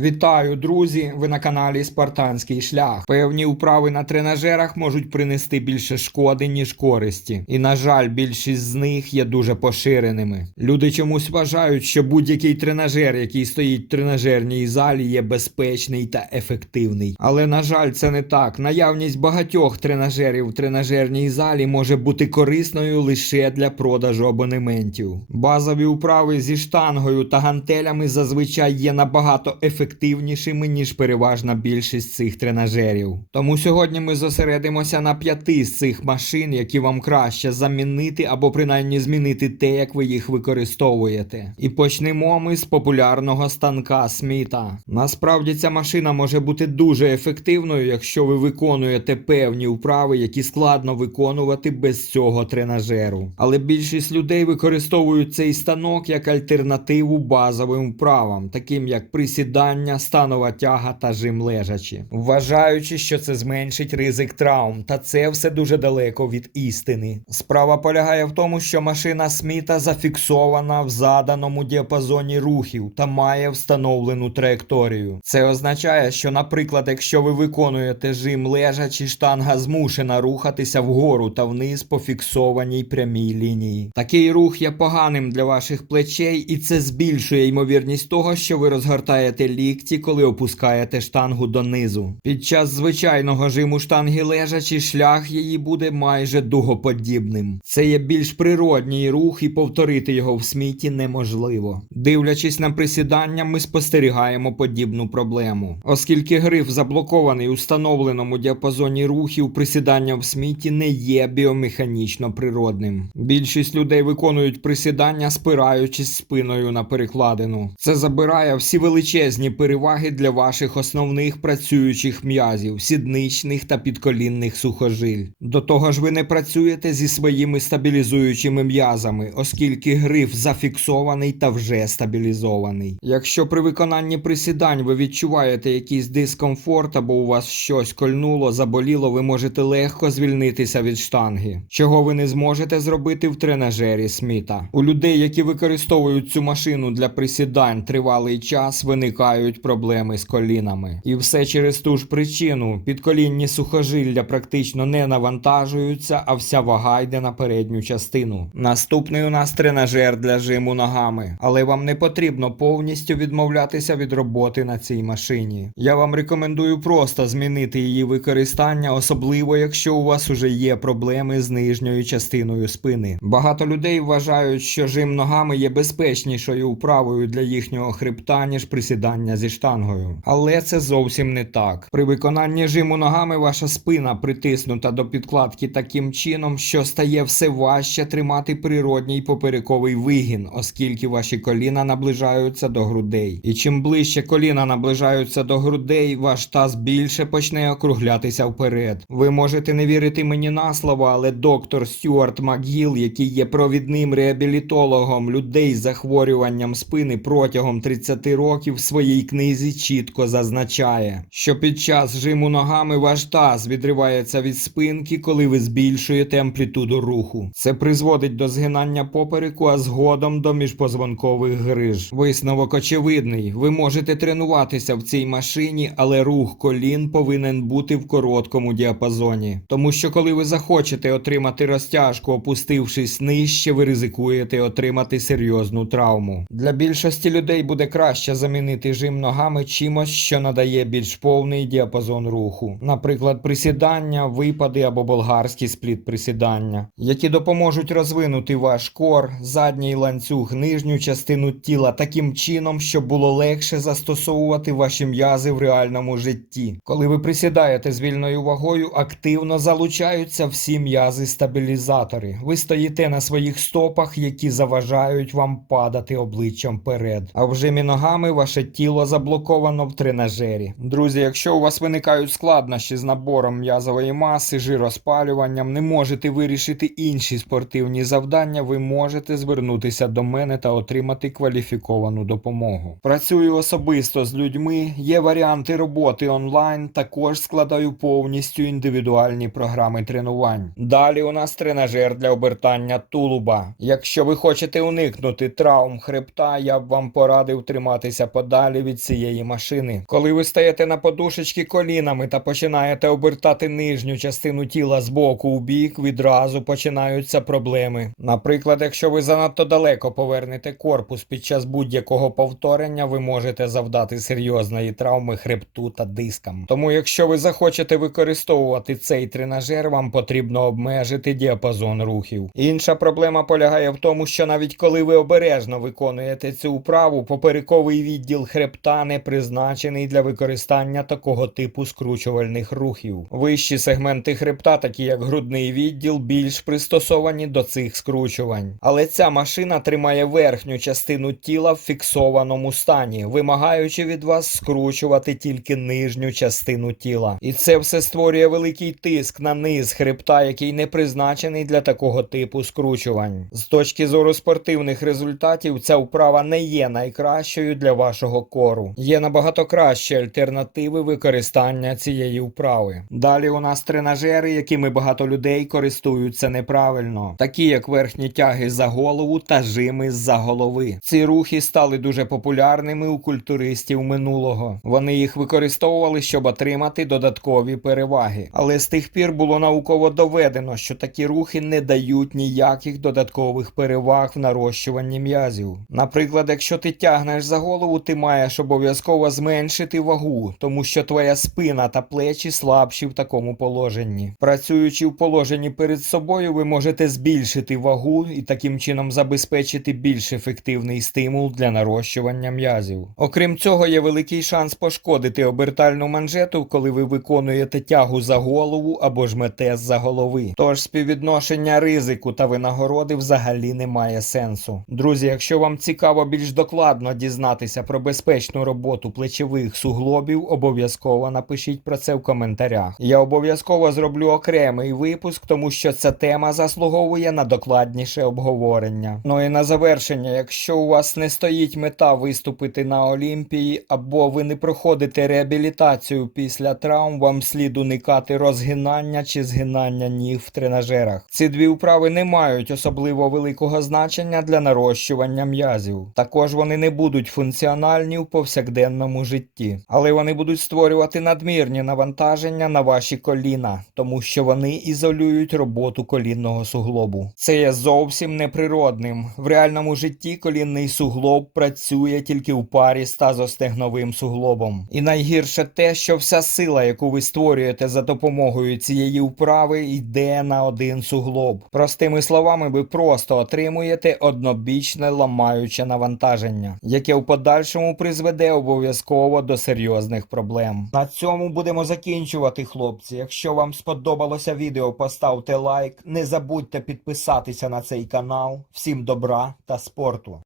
Вітаю, друзі! Ви на каналі Спартанський шлях. Певні вправи на тренажерах можуть принести більше шкоди, ніж користі. І, на жаль, більшість з них є дуже поширеними. Люди чомусь вважають, що будь-який тренажер, який стоїть в тренажерній залі, є безпечний та ефективний. Але, на жаль, це не так. Наявність багатьох тренажерів в тренажерній залі може бути корисною лише для продажу абонементів. Базові вправи зі штангою та гантелями зазвичай є набагато ефективнішими, ніж переважна більшість цих тренажерів. Тому сьогодні ми зосередимося на п'яти з цих машин, які вам краще замінити або принаймні змінити те, як ви їх використовуєте. І почнемо ми з популярного станка Сміта. Насправді ця машина може бути дуже ефективною, якщо ви виконуєте певні вправи, які складно виконувати без цього тренажеру. Але більшість людей використовують цей станок як альтернативу базовим вправам, таким як присідання, станова тяга та жим лежачі, вважаючи, що це зменшить ризик травм, та це все дуже далеко від істини. Справа полягає в тому, що машина Сміта зафіксована в заданому діапазоні рухів та має встановлену траєкторію. Це означає, що, наприклад, якщо ви виконуєте жим лежачі, штанга змушена рухатися вгору та вниз по фіксованій прямій лінії. Такий рух є поганим для ваших плечей, і це збільшує ймовірність того, що ви розгортаєте лікті, коли опускаєте штангу донизу. Під час звичайного жиму штанги лежачі, шлях її буде майже дугоподібним. Це є більш природній рух, і повторити його в сміті неможливо. Дивлячись на присідання, ми спостерігаємо подібну проблему. Оскільки гриф заблокований у встановленому діапазоні рухів, присідання в сміті не є біомеханічно природним. Більшість людей виконують присідання, спираючись спиною на перекладину. Це забирає всі величезні переваги для ваших основних працюючих м'язів, сідничних та підколінних сухожиль. До того ж, ви не працюєте зі своїми стабілізуючими м'язами, оскільки гриф зафіксований та вже стабілізований. Якщо при виконанні присідань ви відчуваєте якийсь дискомфорт або у вас щось кольнуло, заболіло, ви можете легко звільнитися від штанги, чого ви не зможете зробити в тренажері Сміта. У людей, які використовують цю машину для присідань тривалий час, виникають проблеми з колінами. І все через ту ж причину: підколінні сухожилля практично не навантажуються, а вся вага йде на передню частину. Наступний у нас тренажер для жиму ногами, але вам не потрібно повністю відмовлятися від роботи на цій машині. Я вам рекомендую просто змінити її використання, особливо якщо у вас уже є проблеми з нижньою частиною спини. Багато людей вважають, що жим ногами є безпечнішою вправою для їхнього хребта, ніж присідання зі штангою. Але це зовсім не так. При виконанні жиму ногами ваша спина притиснута до підкладки таким чином, що стає все важче тримати природній поперековий вигін, оскільки ваші коліна наближаються до грудей. І чим ближче коліна наближаються до грудей, ваш таз більше почне округлятися вперед. Ви можете не вірити мені на слово, але доктор Стюарт Макгіл, який є провідним реабілітологом людей з захворюванням спини протягом 30 років, в своїй книзі чітко зазначає, що під час жиму ногами ваш таз відривається від спинки, коли ви збільшуєте амплітуду руху. Це призводить до згинання попереку, а згодом до міжпозвонкових гриж. Висновок очевидний. Ви можете тренуватися в цій машині, але рух колін повинен бути в короткому діапазоні. Тому що коли ви захочете отримати розтяжку, опустившись нижче, ви ризикуєте отримати серйозну травму. Для більшості людей буде краще замінити жим ногами чимось, що надає більш повний діапазон руху, наприклад, присідання, випади або болгарські спліт присідання, які допоможуть розвинути ваш кор, задній ланцюг, нижню частину тіла таким чином, щоб було легше застосовувати ваші м'язи в реальному житті. Коли ви присідаєте з вільною вагою, активно залучаються всі м'язи стабілізатори. Ви стоїте на своїх стопах, які заважають вам падати обличчям вперед. А вже ногами ваше тіло заблоковано в тренажері. Друзі, якщо у вас виникають складнощі з набором м'язової маси, жироспалюванням, не можете вирішити інші спортивні завдання, ви можете звернутися до мене та отримати кваліфіковану допомогу. Працюю особисто з людьми, є варіанти роботи онлайн, також складаю повністю індивідуальні програми тренувань. Далі у нас тренажер для обертання тулуба. Якщо ви хочете уникнути травм хребта, я б вам порадив триматися подалі від від цієї машини. Коли ви стаєте на подушечки колінами та починаєте обертати нижню частину тіла з боку у бік, відразу починаються проблеми. Наприклад, якщо ви занадто далеко повернете корпус під час будь-якого повторення, ви можете завдати серйозної травми хребту та дискам. Тому, якщо ви захочете використовувати цей тренажер, вам потрібно обмежити діапазон рухів. Інша проблема полягає в тому, що навіть коли ви обережно виконуєте цю вправу, поперековий відділ хребта не призначений для використання такого типу скручувальних рухів. Вищі сегменти хребта, такі як грудний відділ, більш пристосовані до цих скручувань. Але ця машина тримає верхню частину тіла в фіксованому стані, вимагаючи від вас скручувати тільки нижню частину тіла. І це все створює великий тиск на низ хребта, який не призначений для такого типу скручувань. З точки зору спортивних результатів, ця вправа не є найкращою для вашого кору. Є набагато кращі альтернативи використання цієї вправи. Далі у нас тренажери, якими багато людей користуються неправильно, такі як верхні тяги за голову та жими з-за голови. Ці рухи стали дуже популярними у культуристів минулого. Вони їх використовували, щоб отримати додаткові переваги. Але з тих пір було науково доведено, що такі рухи не дають ніяких додаткових переваг в нарощуванні м'язів. Наприклад, якщо ти тягнеш за голову, ти маєш обов'язково зменшити вагу, тому що твоя спина та плечі слабші в такому положенні. Працюючи в положенні перед собою, ви можете збільшити вагу і таким чином забезпечити більш ефективний стимул для нарощування м'язів. Окрім цього, є великий шанс пошкодити обертальну манжету, коли ви виконуєте тягу за голову або жмете з-за голови. Тож співвідношення ризику та винагороди взагалі не має сенсу. Друзі, якщо вам цікаво більш докладно дізнатися про безпечну роботу плечових суглобів, обов'язково напишіть про це в коментарях. Я обов'язково зроблю окремий випуск, тому що ця тема заслуговує на докладніше обговорення. Ну і на завершення, якщо у вас не стоїть мета виступити на Олімпії, або ви не проходите реабілітацію після травм, вам слід уникати розгинання чи згинання ніг в тренажерах. Ці дві вправи не мають особливо великого значення для нарощування м'язів. Також вони не будуть функціональні в повсякденному житті, але вони будуть створювати надмірні навантаження на ваші коліна, тому що вони ізолюють роботу колінного суглобу. Це є зовсім неприродним. В реальному житті колінний суглоб працює тільки в парі з тазостегновим суглобом. І найгірше те, що вся сила, яку ви створюєте за допомогою цієї вправи, йде на один суглоб. Простими словами, ви просто отримуєте однобічне ламаюче навантаження, яке в подальшому призведе обов'язково до серйозних проблем. На цьому будемо закінчувати, хлопці. Якщо вам сподобалося відео, поставте лайк. Не забудьте підписатися на цей канал. Всім добра та спорту.